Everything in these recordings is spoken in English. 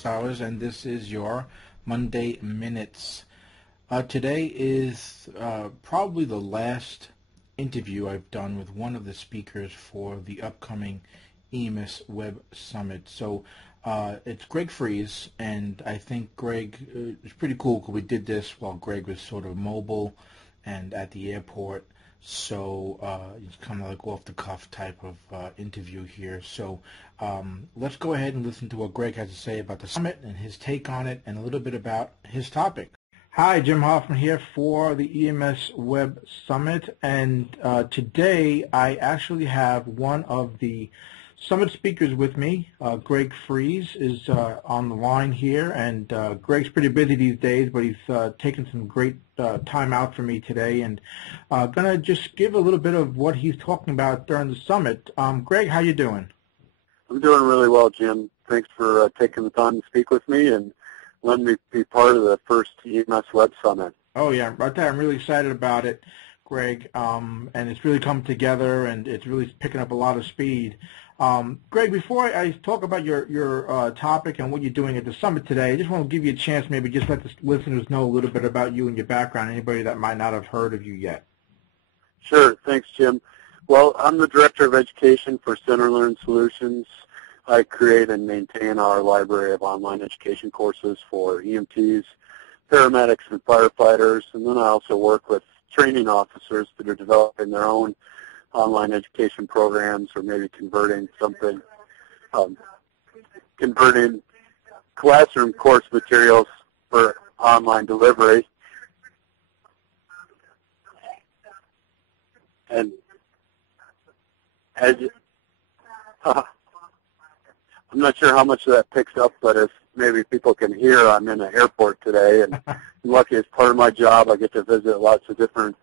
Sowers, and this is your Monday Minutes. Today is probably the last interview I've done with one of the speakers for the upcoming EMS Web Summit. So it's Greg Friese, and I think Greg is pretty cool because we did this while Greg was sort of mobile and at the airport. So it's kind of like off the cuff type of interview here. So let's go ahead and listen to what Greg has to say about the summit and his take on it and a little bit about his topic. Hi, Jim Hoffman here for the EMS Web Summit, and today I actually have one of the summit speakers with me. Greg Friese is on the line here, and Greg's pretty busy these days, but he's taken some great time out for me today, and going to just give a little bit of what he's talking about during the summit. Greg, how you doing? I'm doing really well, Jim. Thanks for taking the time to speak with me and letting me be part of the first EMS Web Summit. Oh, yeah, right there. I'm really excited about it, Greg, and it's really come together, and it's really picking up a lot of speed. Greg, before I talk about your topic and what you're doing at the summit today, I just want to give you a chance, maybe just let the listeners know a little bit about you and your background, anybody that might not have heard of you yet. Sure. Thanks, Jim. Well, I'm the Director of Education for CenterLearn Solutions. I create and maintain our library of online education courses for EMTs, paramedics, and firefighters, and then I also work with training officers that are developing their own online education programs, or maybe converting classroom course materials for online delivery. And I'm not sure how much of that picks up, but if maybe people can hear, I'm in an airport today, and lucky as part of my job, I get to visit lots of different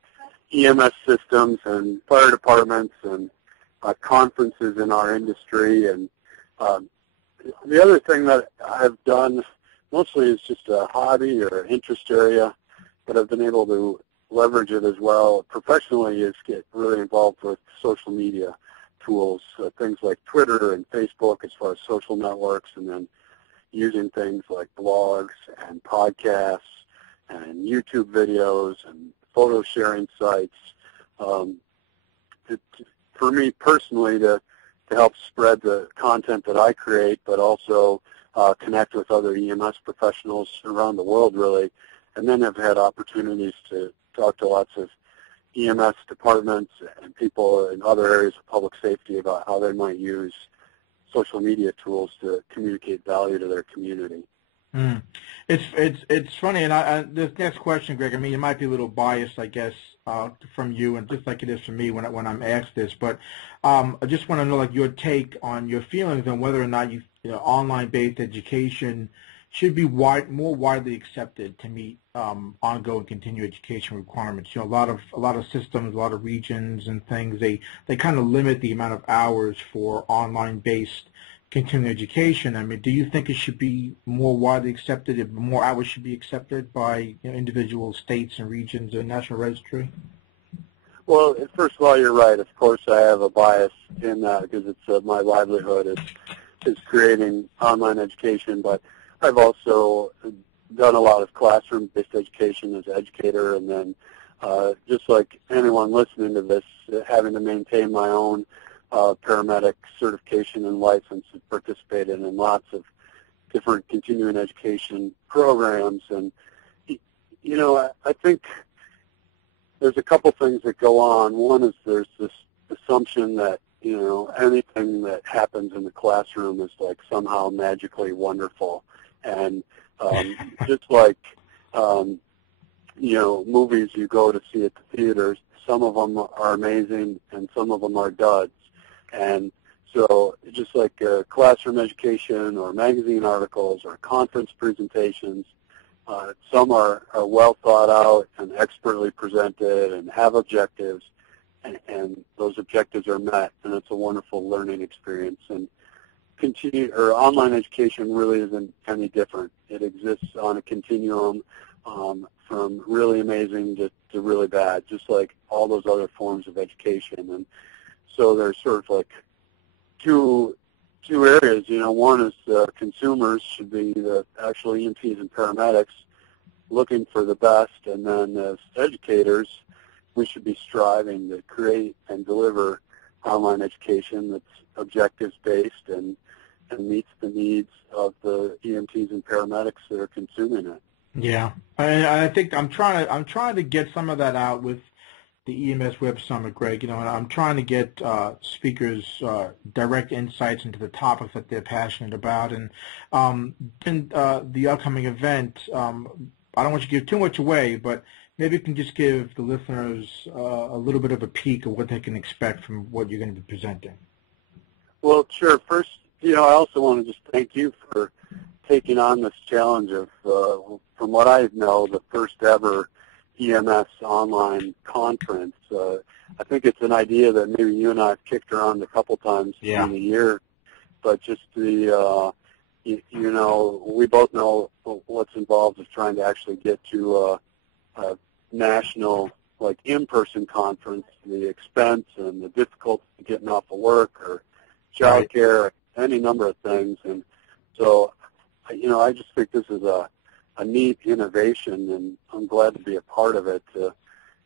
EMS systems and fire departments and conferences in our industry. And the other thing that I've done mostly is just a hobby or interest area, but I've been able to leverage it as well professionally, is get really involved with social media tools, things like Twitter and Facebook as far as social networks, and then using things like blogs and podcasts and YouTube videos and photo sharing sites, for me personally to help spread the content that I create, but also connect with other EMS professionals around the world, really. And then I've had opportunities to talk to lots of EMS departments and people in other areas of public safety about how they might use social media tools to communicate value to their community. It's funny, and this next question, Greg, I mean, it might be a little biased, I guess, from you, and just like it is for me when I'm asked this, but I just want to know, like, your take on your feelings on whether or not online-based education should be more widely accepted to meet ongoing continuing education requirements. A lot of systems, a lot of regions and things, they kind of limit the amount of hours for online-based continuing education. I mean, do you think it should be more widely accepted, if more hours should be accepted by individual states and regions and National Registry? Well, first of all, you're right. Of course, I have a bias in that because it's my livelihood is creating online education, but I've also done a lot of classroom-based education as an educator, and then just like anyone listening to this, having to maintain my own paramedic certification and license, and participated in lots of different continuing education programs. And, I think there's a couple things that go on. One is there's this assumption that, anything that happens in the classroom is like somehow magically wonderful. And just like, movies you go to see at the theaters, some of them are amazing and some of them are duds. And so just like classroom education or magazine articles or conference presentations, some are well thought out and expertly presented and have objectives, and those objectives are met, and it's a wonderful learning experience. And online education really isn't any different. It exists on a continuum from really amazing to really bad, just like all those other forms of education. And so there's sort of like two two areas. One is consumers should be the actual EMTs and paramedics looking for the best, and then as educators, we should be striving to create and deliver online education that's objectives-based and meets the needs of the EMTs and paramedics that are consuming it. Yeah, I think I'm trying to get some of that out with the EMS Web Summit, Greg. And I'm trying to get speakers direct insights into the topics that they're passionate about, and in the upcoming event, I don't want you to give too much away, but maybe you can just give the listeners a little bit of a peek of what they can expect from what you're going to be presenting. Well, sure. First, I also want to just thank you for taking on this challenge of, from what I know, the first ever EMS online conference. I think it's an idea that maybe you and I have kicked around a couple times in the year, but just the, we both know what's involved with trying to actually get to a national, like, in-person conference, the expense and the difficulty of getting off of work or child care, any number of things. And so, I just think this is a neat innovation, and I'm glad to be a part of it. And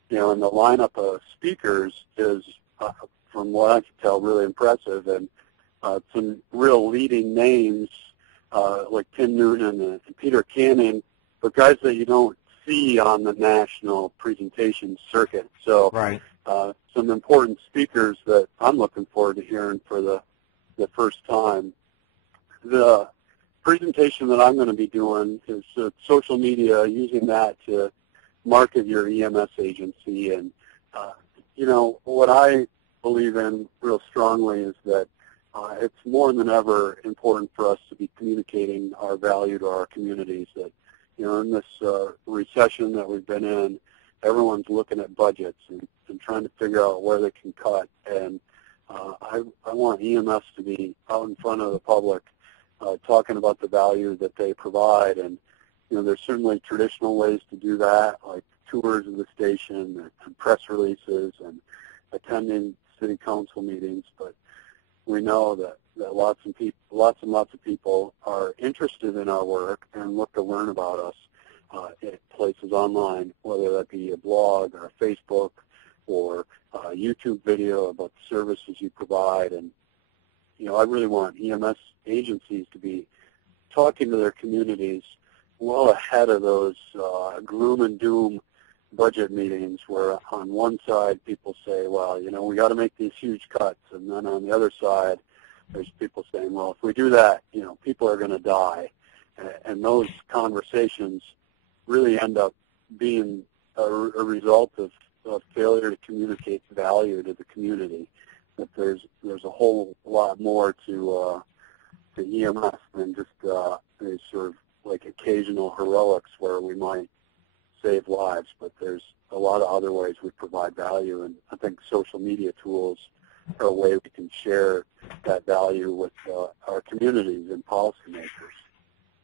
the lineup of speakers is, from what I can tell, really impressive, and some real leading names like Tim Noonan and Peter Cannon, but guys that you don't see on the national presentation circuit. So some important speakers that I'm looking forward to hearing for the first time. The presentation that I'm going to be doing is social media, using that to market your EMS agency. And, what I believe in real strongly is that it's more than ever important for us to be communicating our value to our communities. That, in this recession that we've been in, everyone's looking at budgets and trying to figure out where they can cut. And I want EMS to be out in front of the public, talking about the value that they provide. And, there's certainly traditional ways to do that, like tours of the station and press releases and attending city council meetings. But we know that lots and lots of people are interested in our work and look to learn about us at places online, whether that be a blog or a Facebook or a YouTube video about the services you provide. And, I really want EMS agencies to be talking to their communities well ahead of those gloom and doom budget meetings, where on one side people say, well, we got to make these huge cuts, and then on the other side there's people saying, well, if we do that, people are going to die. And those conversations really end up being a result of failure to communicate value to the community. That there's a whole lot more to EMS than just these sort of like occasional heroics where we might save lives, but there's a lot of other ways we provide value, and I think social media tools are a way we can share that value with our communities and policymakers.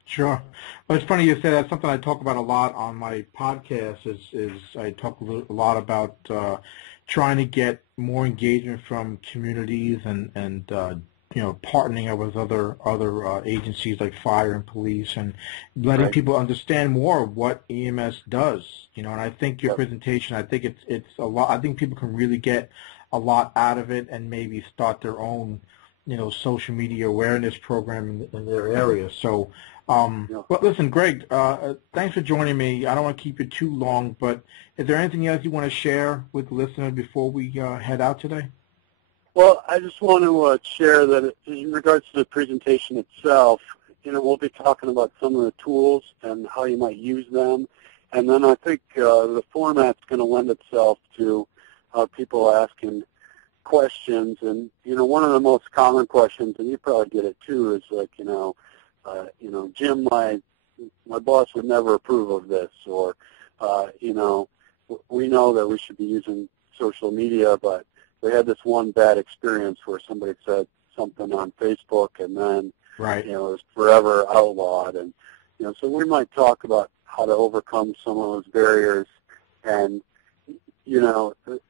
Sure. Well, it's funny you say that. Something I talk about a lot on my podcast is I talk a lot about trying to get more engagement from communities and partnering up with other agencies like fire and police, and letting people understand more of what EMS does. And I think your presentation, I think it's a lot. I think people can really get a lot out of it and maybe start their own, social media awareness program in their area. So, well, listen, Greg, thanks for joining me. I don't want to keep you too long, but is there anything else you want to share with the listeners before we head out today? Well, I just want to share that in regards to the presentation itself, we'll be talking about some of the tools and how you might use them. And then I think the format's going to lend itself to people asking questions. And, one of the most common questions, and you probably get it too, is like, Jim, my boss would never approve of this, or, we know that we should be using social media, but we had this one bad experience where somebody said something on Facebook and then, it was forever outlawed. And, so we might talk about how to overcome some of those barriers. And,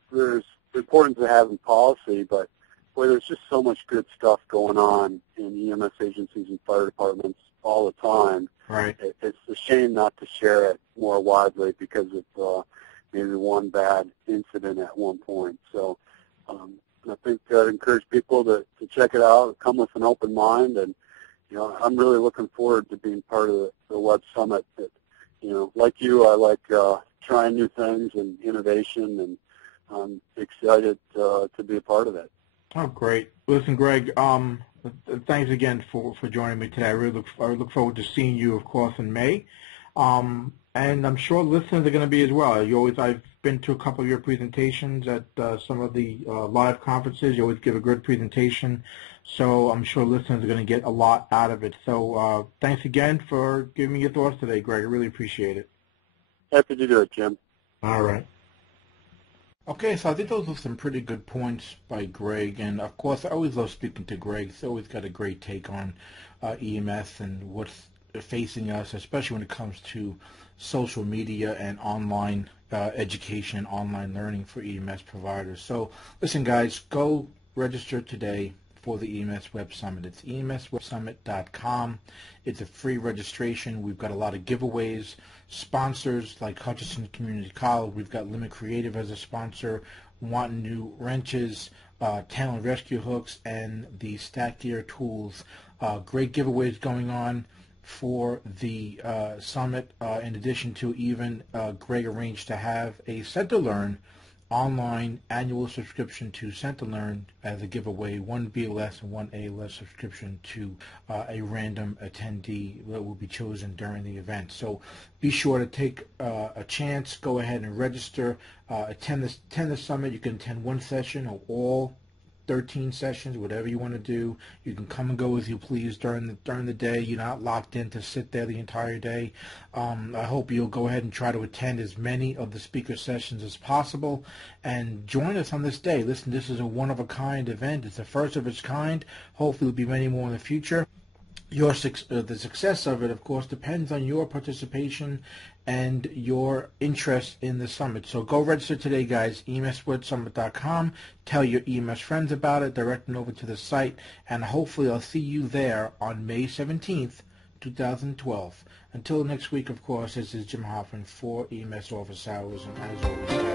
there's importance to having policy, but boy, there's just so much good stuff going on in EMS agencies and fire departments all the time. Right. It's a shame not to share it more widely because of maybe one bad incident at one point. So I think I'd encourage people to check it out, come with an open mind, and I'm really looking forward to being part of the Web Summit. That, like you, I like trying new things and innovation, and I'm excited to be a part of it. Oh, great. Listen, Greg, thanks again for joining me today. I look forward to seeing you, of course, in May. And I'm sure listeners are going to be as well. I've been to a couple of your presentations at some of the live conferences. You always give a good presentation, so I'm sure listeners are going to get a lot out of it. So thanks again for giving me your thoughts today, Greg. I really appreciate it. Happy to do it, Jim. All right. Okay, so I think those were some pretty good points by Greg, and of course I always love speaking to Greg. He's always got a great take on EMS and what's facing us, especially when it comes to social media and online education, online learning for EMS providers. So listen, guys, go register today for the EMS Web Summit. It's emswebsummit.com. It's a free registration. We've got a lot of giveaways, sponsors like Hutchinson Community College. We've got Limit Creative as a sponsor, Want New Wrenches, Talent Rescue Hooks, and the Stat Gear Tools. Great giveaways going on for the summit. In addition to even Greg arranged to have a CenterLearn online annual subscription to CenterLearn as a giveaway, one BLS and one ALS subscription to a random attendee that will be chosen during the event. So be sure to take a chance, go ahead and register, attend the summit. You can attend one session or all 13 sessions, whatever you want to do. You can come and go as you please during the day. You're not locked in to sit there the entire day. I hope you'll go ahead and try to attend as many of the speaker sessions as possible and join us on this day. Listen, this is a one-of-a-kind event. It's the first of its kind. Hopefully there'll be many more in the future. The success of it, of course, depends on your participation and your interest in the summit. So go register today, guys, emswebsummit.com. Tell your EMS friends about it, direct them over to the site, and hopefully I'll see you there on May 17th, 2012. Until next week, of course, this is Jim Hoffman for EMS Office Hours, and as always,